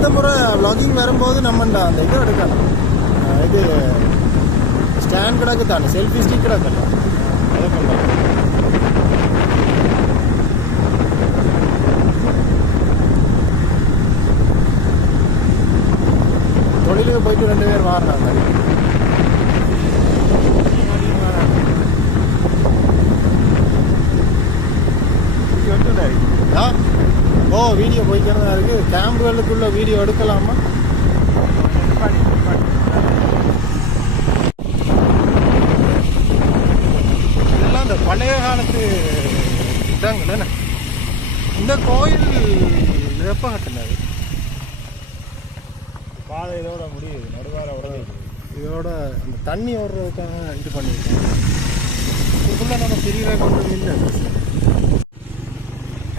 அடுத்த முறை vlogging வரும்போது நம்மண்டா அந்த இது எடுக்கணும். இது ஸ்டாண்ட் கிடக்கு தானே, செல்ஃபி ஸ்டிக் கிடக்கலாம், அதை பண்ணலாம். தொழிலுக்கு போயிட்டு 2 பேர் வாரினாங்க. ஓ வீடியோ போய்க்கிறதா இருக்கு. கேம்புகளுக்குள்ள வீடியோ எடுக்கலாமா? இதெல்லாம் இந்த பழைய காலத்து இடங்கள் என்ன. இந்த கோயில் எப்போ கட்டினது? பாதை இதோட முடியுது, நடுவார உடனே இதோட அந்த தண்ணி ஓடுறதுக்காக இது பண்ணியிருக்கோம். இதுக்குள்ள நம்ம திரியிற கொண்டு இல்லை.